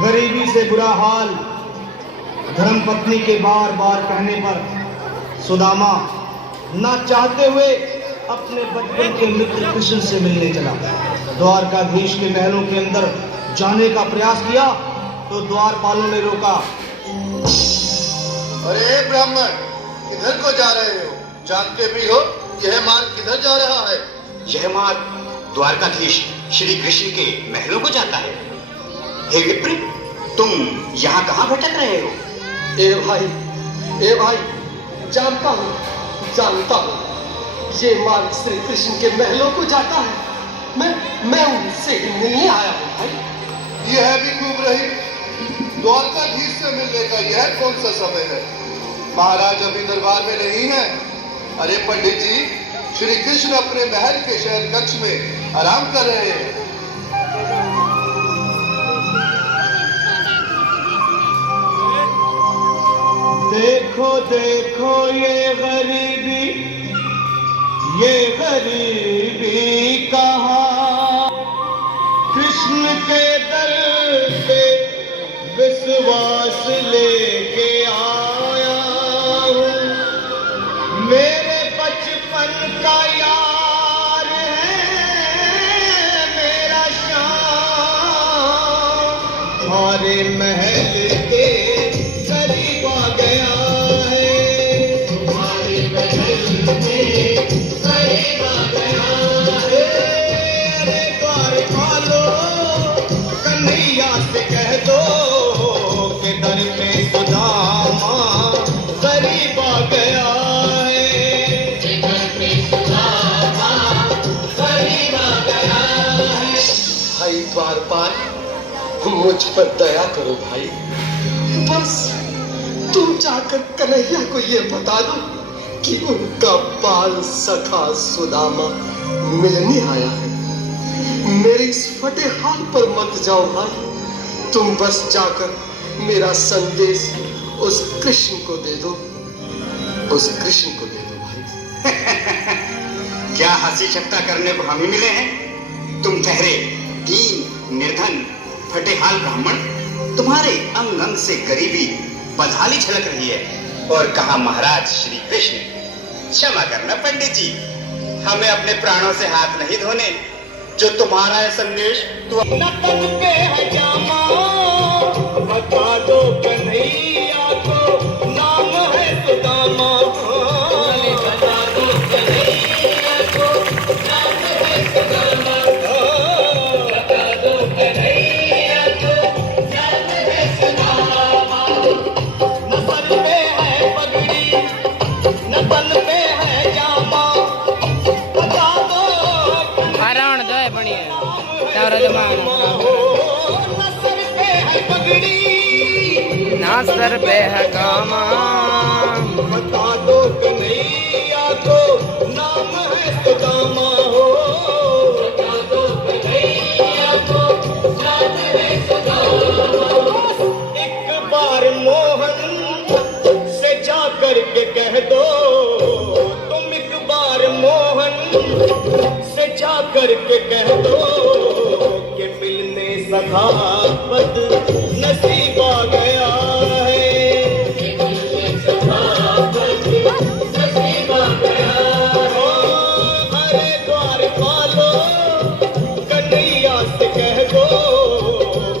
गरीबी से बुरा हाल धर्मपत्नी के बार बार कहने पर सुदामा ना चाहते हुए अपने बचपन के मित्र कृष्ण से मिलने चला। द्वारकाधीश के महलों के अंदर जाने का प्रयास किया तो द्वारपालों ने रोका। अरे ब्राह्मण, किधर को जा रहे हो? जानते भी हो यह मार्ग किधर जा रहा है? यह मार्ग द्वारकाधीश श्री कृष्ण के महलों को जाता है। हे विप्र, तुम यहाँ कहाँ भटक रहे हो? ए भाई, जानता हूँ, ये मार्ग श्री कृष्ण के महलों को जाता है। मैं उनसे ही मिलने आया हूँ भाई। यह भी खूब रही। द्वारकाधीश से मिलने का यह कौन सा समय है? महाराज अभी दरबार में नहीं है। अरे पंडित जी, श्री कृष्ण अपने महल के शयन कक्ष में आराम कर रहे हैं। देखो देखो ये गरीबी कहाँ, कृष्ण के दर पे विश्वास लेके आया हूँ। मेरे बचपन का यार है मेरा श्याम, हमारे महल के करीब आ गया है, तुम्हारे महल में करीब आ गया है। अरे द्वारपालो, कन्हैया से कह दो कि दर पे सुदामा करीब आ गया है, दर पे सुदामा करीब आ गया है। भाई द्वारपाल, मुझ पर दया करो भाई। बस तुम जाकर कन्हैया को ये बता दो कि उनका बाल सखा सुदामा मिलने आया है। मेरे इस फटे हाल पर मत जाओ भाई। तुम बस जाकर मेरा संदेश उस कृष्ण को दे दो, भाई। क्या हंसी ठट्टा करने को हम ही मिले हैं? तुम ठहरे दीन निर्धन फटेहाल ब्राह्मण, तुम्हारे अंग अंग से गरीबी बदहाली छलक रही है। और कहा महाराज श्री कृष्ण। क्षमा करना पंडित जी, हमें अपने प्राणों से हाथ नहीं धोने। जो तुम्हारा है संदेश नतन पे है जामा, बता दो कन्हैया को नाम है सुदामा। बता दो कन्हैया को नाम है सुदामा। बता दो कन्हैया को नाम है सुदामा। न सर पे है पगड़ी, न तन पे है जामा, बता दो आरावण जो है बनी है तारा जमाना न सर पे है पगड़ी, ना सर पे है कामा। बता दो कन्हैया को नाम है सुदामा हो। बता दो कन्हैया को नाम है सुदामा। एक बार मोहन से जा कर के कह दो, तुम एक बार मोहन से जा कर के कह दो कि मिलने सखावत नसीब आ गया है, मिलने सखावत नसीब आ गया है। अरे द्वारपालो, कन्हैया से कह दो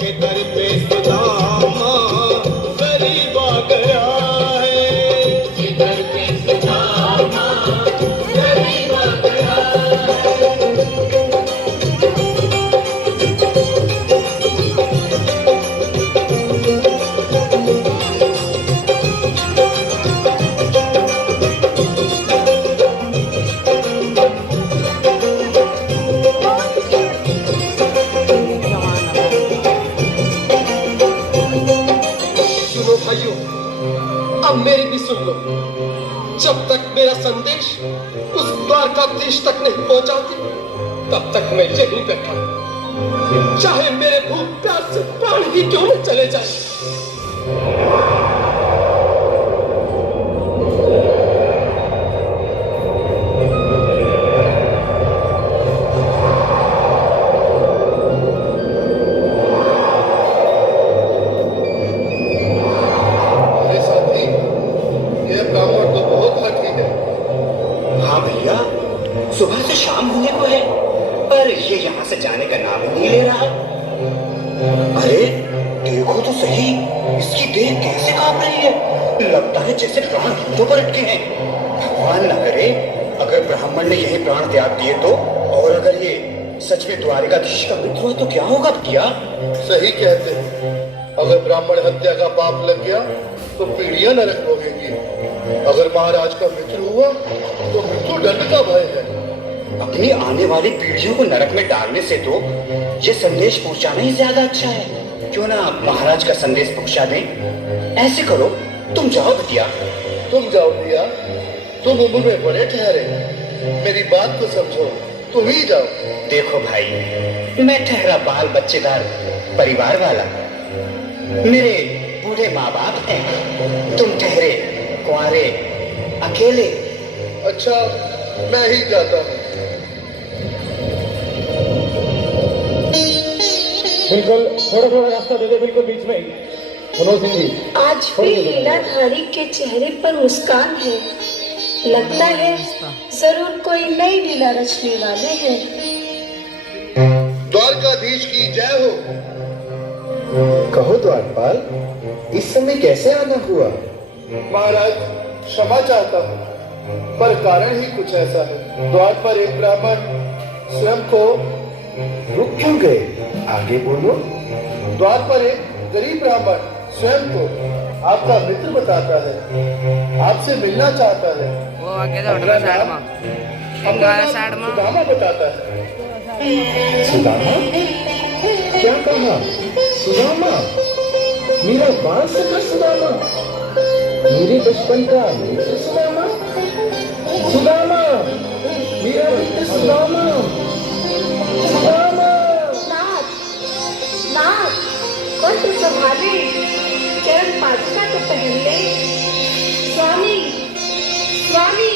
कि दर पे सुदामा करीब आ गया है, दर पे सुदामा करीब आ गया है। सुनो भाइयों, अब मेरी भी सुन लो। जब तक मेरा संदेश उस द्वारकाधीश तक नहीं पहुंचाती, तब तक मैं यहीं बैठा हूं। चाहे मेरे भूख प्यास से प्राण ही क्यों न चले जाए। यहाँ से जाने का नाम ही नहीं ले रहा। अरे देखो तो सही, इसकी देह कैसे कांप रही है। लगता है जैसे प्राण हाथों पर अटके हैं। भगवान न करे अगर ब्राह्मण ने यही प्राण त्याग दिए तो, और अगर ये सच में द्वारिकाधीश का मित्र हुआ तो क्या होगा भैया? सही कहते हैं, अगर ब्राह्मण हत्या का पाप लग गया तो पीढ़ियां नरक भोगेंगी। अगर महाराज का मित्र हुआ तो मृत्यु दंड का भय है। अपनी आने वाली पीढ़ियों को नरक में डालने से तो ये संदेश पहुंचाना ही ज्यादा अच्छा है। क्यों ना महाराज का संदेश पहुंचा दें? ऐसे करो, तुम जाओ भैया। तुम जाओ भैया, तुम उम्र में बड़े ठहरे, मेरी बात को समझो, तुम ही जाओ। देखो भाई, मैं ठहरा बाल बच्चेदार परिवार वाला, मेरे बूढ़े माँ बाप हैं, तुम ठहरे कुंवारे अकेले। अच्छा, मैं ही जाता हूँ। बिल्कुल, थोड़ा थोड़ा रास्ता दे दे, बिल्कुल बीच में ही। मनोज सिंह जी, आज भी लीलाधारी के चेहरे पर मुस्कान है। लगता है जरूर कोई नई लीला रचने वाले हैं। द्वारकाधीश की जय हो। कहो द्वारपाल, इस समय कैसे आना हुआ? महाराज, क्षमा चाहता हूँ, पर कारण ही कुछ ऐसा है। द्वार पर एक ब्राह्मण स्वयं को रुक क्यों गए? आगे बोलो। द्वार पर एक गरीब ब्राह्मण स्वयं को आपका मित्र बताता है, आपसे मिलना चाहता है। वो आगे तो उठना साइड में, अपना साइड नाम में। सुदामा बताता है। सुदामा? क्या कहा? सुदामा? मेरा बाल सखा सुदामा? मेरे बचपन का मित्र सुदामा? सुदामा, मेरा मित्र सुदामा। सुदामा। नाथ, नाथ, वस्त्र संभाले, चरण पादुका तो पहन ले। स्वामी, स्वामी,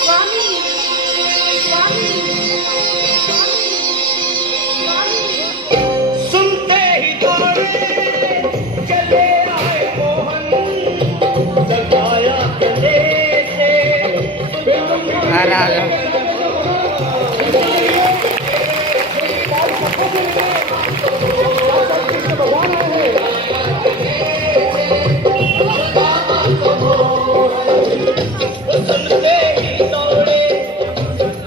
स्वामी, स्वामी, स्वामी। सुनते ही दौड़े चले आए मोहन, जगाया गले से। आ रहा।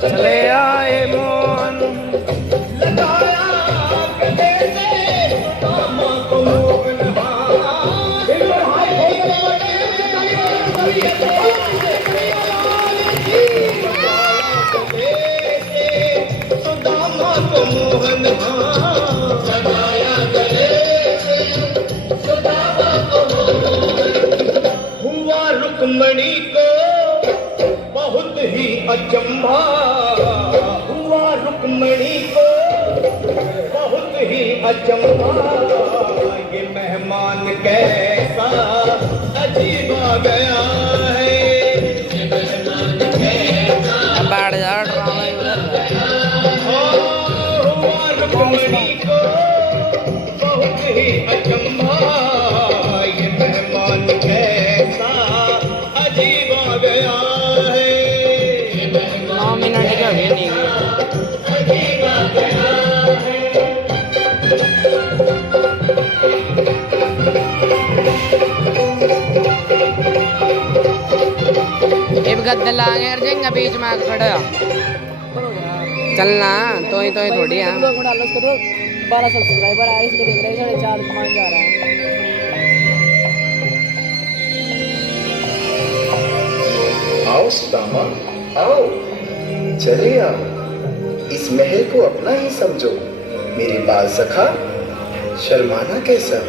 चले आए मोहन, लगाया गले से, सुदामा को मोहन भाई। एक बार हाथ खोल कर सुदामा को मोहन लगाया गले से, सुदामा को मोहन। हुआ रुक्मणी को बहुत ही अचंभा, हुआ रुक्मणी को बहुत ही अचंभा। ये मेहमान कैसा अजीब आ गया है, ये मेहमान कैसा। बाढ़ जा ड्रामा उधर। हुआ रुक्मणी को बहुत ही अचंभा, ये मेहमान कैसा अजीब आ गया है। 9 मिनट का भी नहीं हुआ। एक गद्दे लागे यार, जेंगा बीच में आके खड़ा चलना तो ही थोड़ी है। 12 सब्सक्राइबर आए, इसको देख रहे हैं 4.5 कमांड जा रहा है। आओ सुदामा, आओ, चले आओ। इस महल को अपना ही समझो। मेरे बाल सखा, शर्माना कैसा?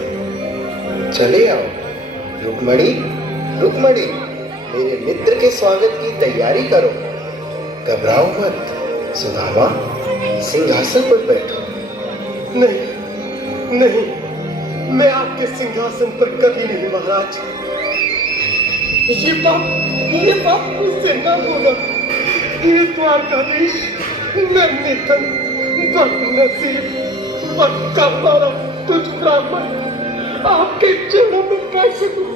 चले आओ। रुक्मणी, रुक्मणी, मेरे मित्र के स्वागत की तैयारी करो। घबराओ मत। सुदामा, सिंहासन पर बैठो। नहीं नहीं, मैं आपके सिंहासन पर कभी नहीं महाराज। ये पाप मुझसे न होगा। ये द्वारकाधीश, मैं निधन, बदनसीब, बदकर्ता तुझ ब्राह्मण आपके चरणों में कैसे दूं?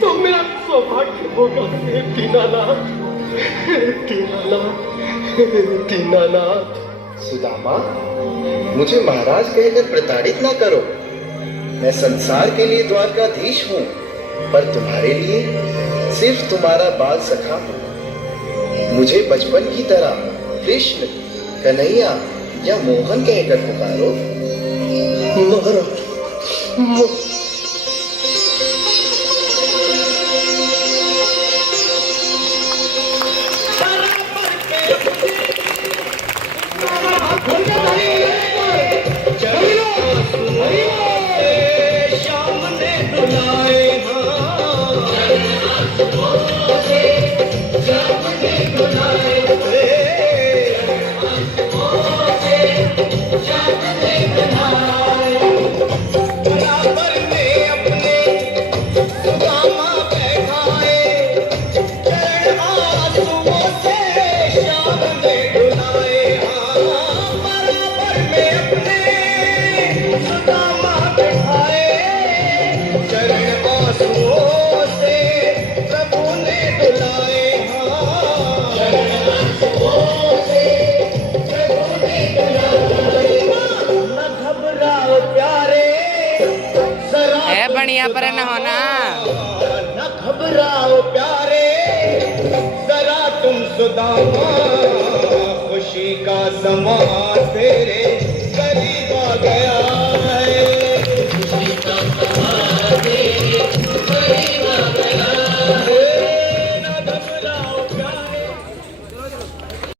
तो मेरा सौभाग्य होगा। हे दीनानाथ, हे दीनानाथ, हे दीनानाथ। सुदामा, मुझे महाराज कहकर प्रताड़ित ना करो। मैं संसार के लिए द्वारकाधीश हूँ, पर तुम्हारे लिए सिर्फ तुम्हारा बाल सखा हूँ। मुझे बचपन की तरह कृष्ण, कन्हैया या मोहन कहकर पुकारो। महाराज, है बढ़िया पर न होना। न घबराओ प्यारे, जरा तुम सुदामा, खुशी का समा तेरे